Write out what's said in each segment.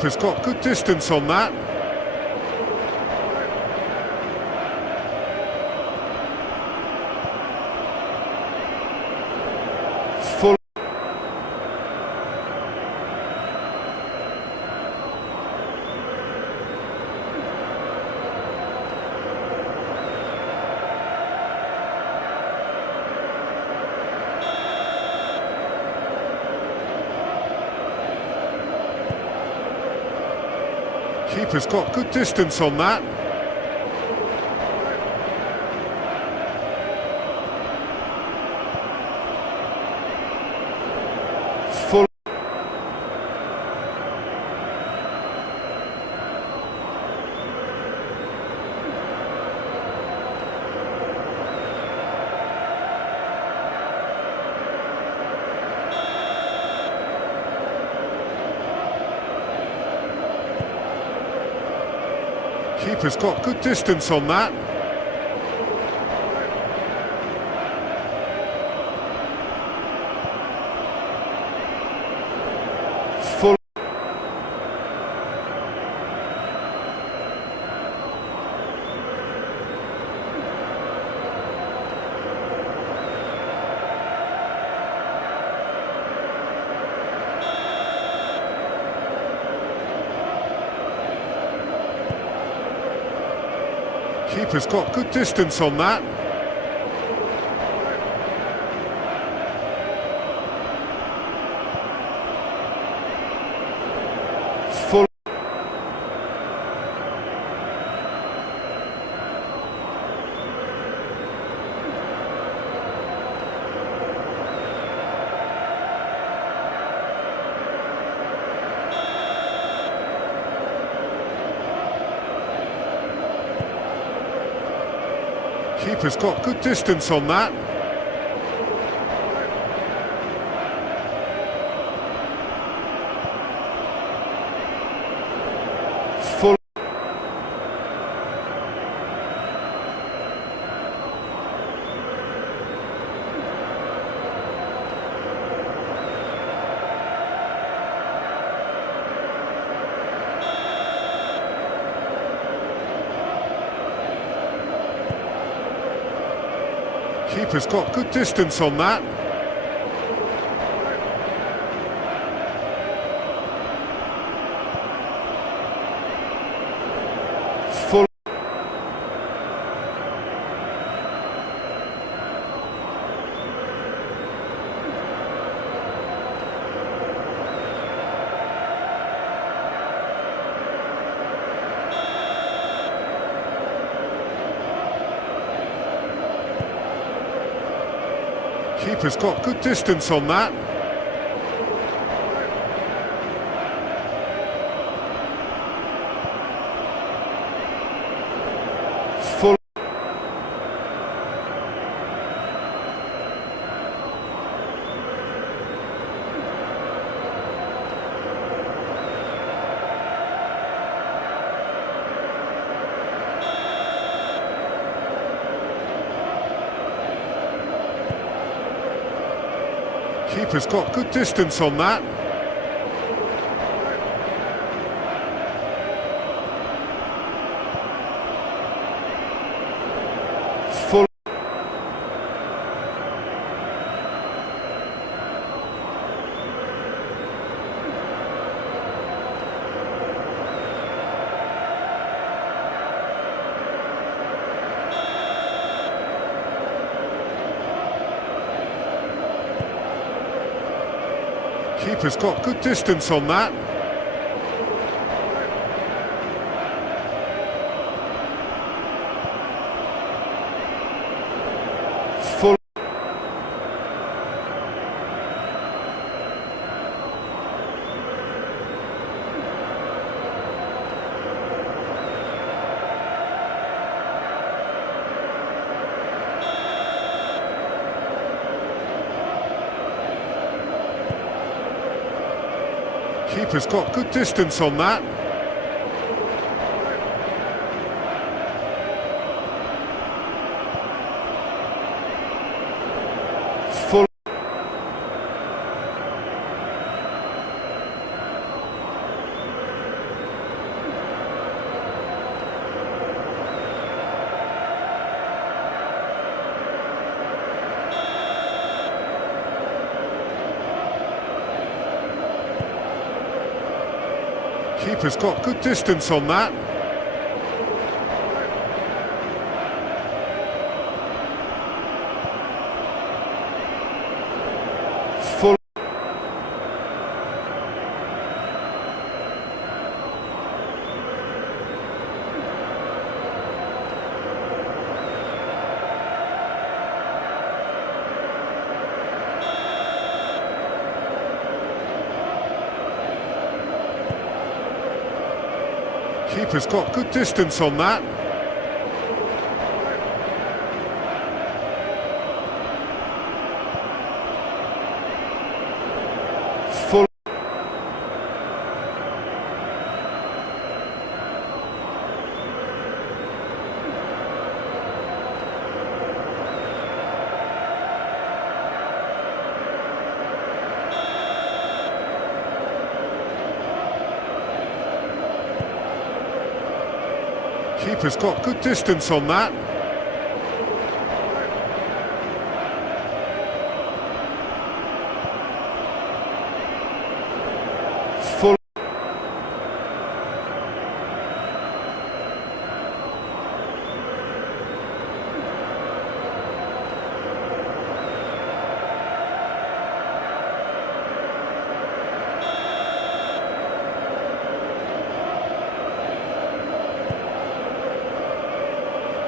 Keeper's got good distance on that. Full. Keeper's got good distance on that. Full. Keeper's got good distance on that. Full. Keeper's got good distance on that. Full. Keeper's got good distance on that. Full. Keeper's got good distance on that. Full. Keeper's got good distance on that. Full. Keeper's got good distance on that. Full. Keeper's got good distance on that. Full. Keeper's got good distance on that. Full. Keeper's got good distance on that. Full. Keeper's got good distance on that. Full. Keeper's got good distance on that. Full.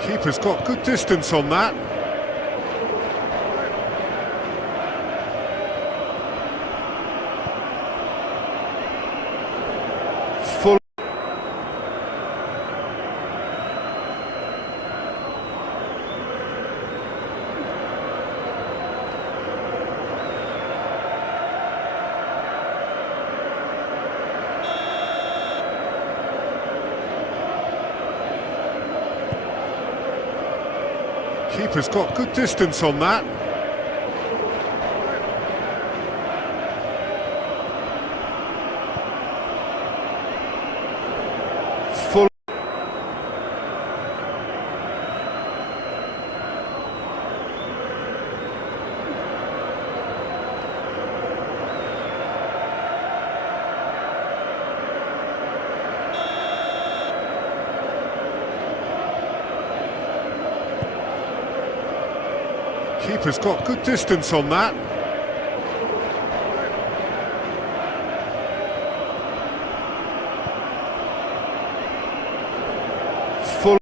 Keeper's got good distance on that. Full. Keeper's got good distance on that. Full. Keeper's got good distance on that. Full.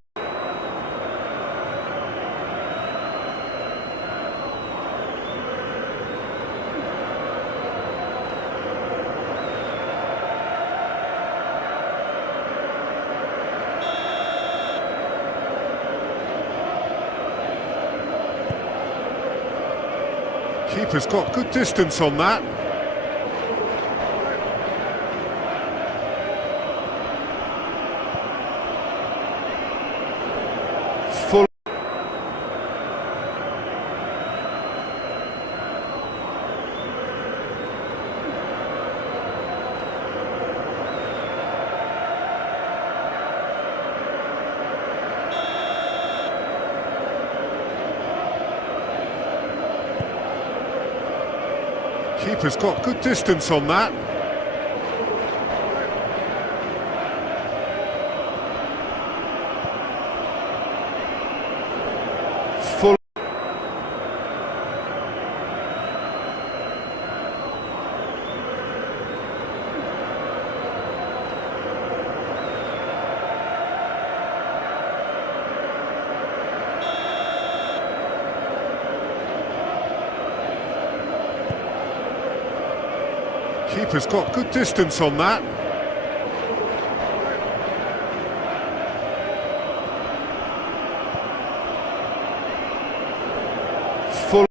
Keeper's got good distance on that. Full. Keeper's got good distance on that. Full. Keeper's got good distance on that. Full.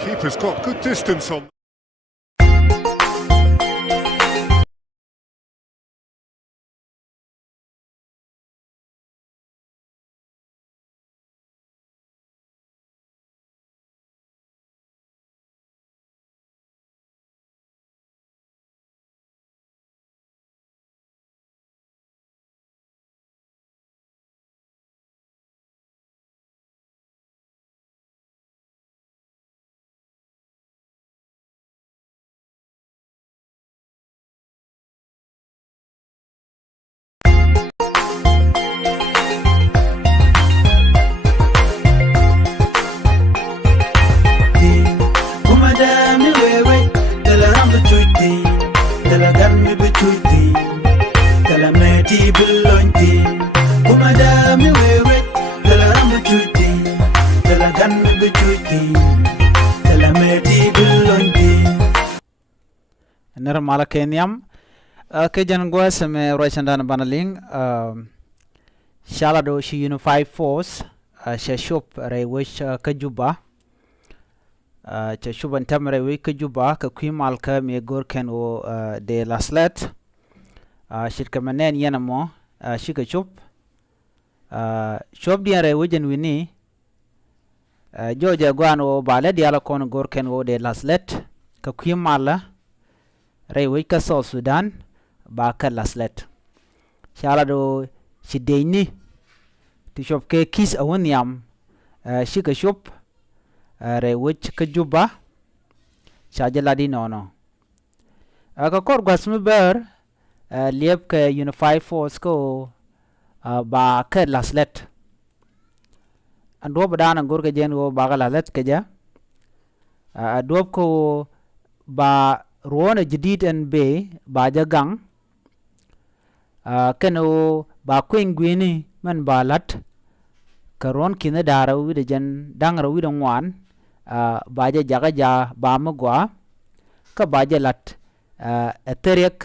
Keeper's got good distance on. meti bulonti kuma da mi wewe dala ramu chuti dala gan mi bichuti dala meti bulonti ner mala kenyam ke jan go sme roichandan banaling shala do shi unified force she shop re wish ka juba che shuban tamre we ka juba ka kwimal ka me gor ken o de laslet shirka manen yanamo shika shop shop diare wajen wini joja gwano bale diala kon gor ken o de laslet ka kwimala rewe ka South Sudan ba ka laslet shala do shideni ti shop ke kis awon yam shika shop rewe ka juba shajala di nono ka kor gwasmu ber liep ka unified force ko ba ka laslet ando badana gor ka jen wo ba ka laslet ka ja ado ko ba ruona jadid en be ba jagang keno ba kwengwini man balat karon kina dara wi de jan dangra wi de ngwan ba ja jaga ja ba magwa ka ba ja lat eterek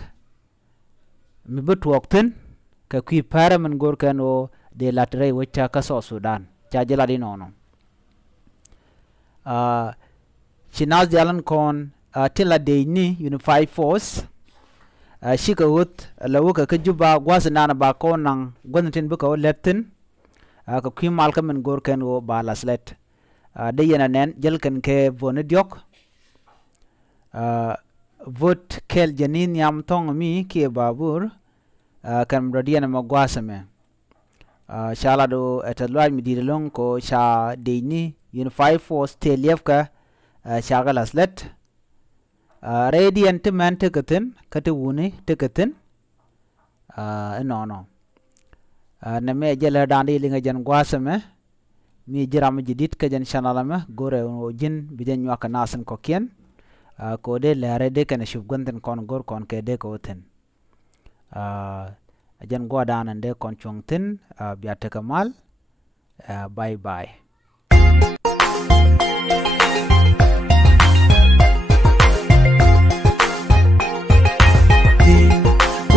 mi betwokten ka kwi para man gor keno de latre wcha ka so Sudan cha jela di nono chinaz jalan kon tilla deyni unified force shika wot lawuka ka juba gwasana ba ko nang gwantin buka o leptin ka kwimal ka men gor ken o ba laslet de yana nen jelken ke vone diok vot kel janin yam tong mi ke babur kan brodiana ma gwasame shala do etalwa mi direlong ko sha deyni unified force telefka shaga laslet radiant man tekatin kate wuni tekatin no na me jela dandi linga jan gwasame mi jiram jidit ka jan shanalama gore o jin bijan nyaka nasan ko kien ko de lare de kana shubganten kon gor kon ke de ko ten jan gwadan ande kon chongtin biata kamal bye bye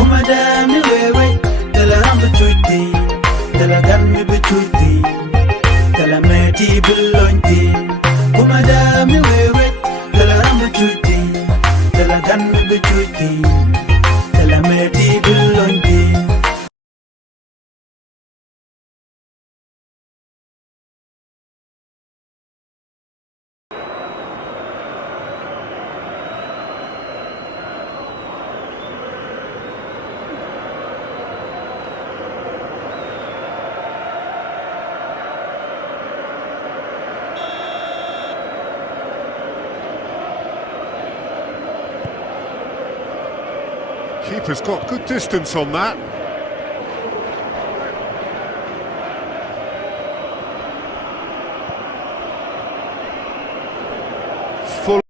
Madame wewe dala rambu chuti dala ganmi bichuti dala meti bulonti kumadame wewe dala rambu chuti dala ganmi bichuti dala meti bulonti Keeper's got good distance on that. Full.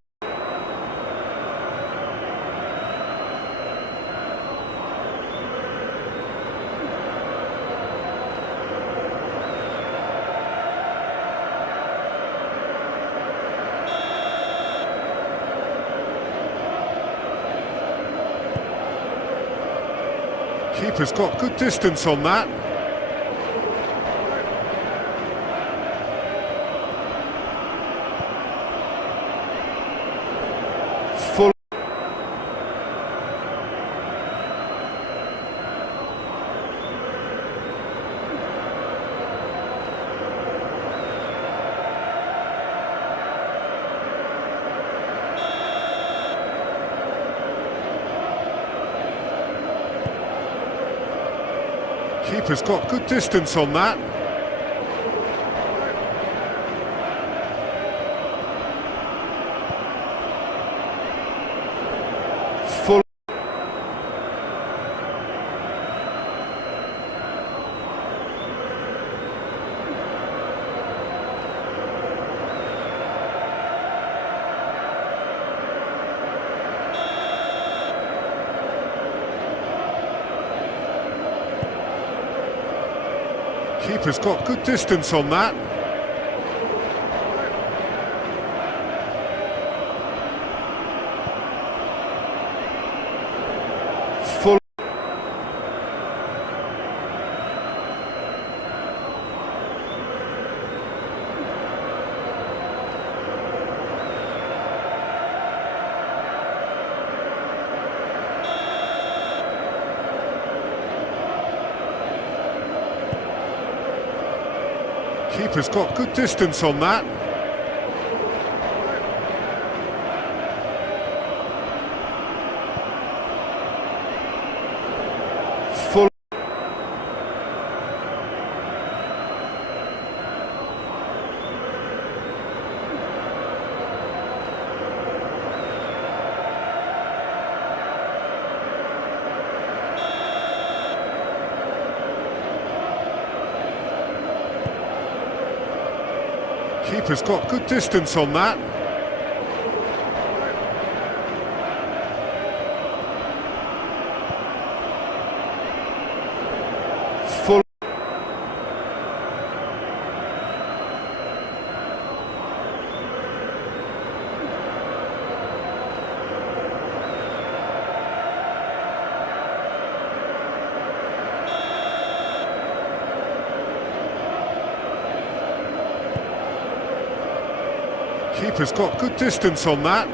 Keeper's got good distance on that. Full. Keeper's got good distance on that. Full. Keeper's got good distance on that. Full. Keeper's got good distance on that. Full. Keeper's got good distance on that. Full. Keeper's got good distance on that.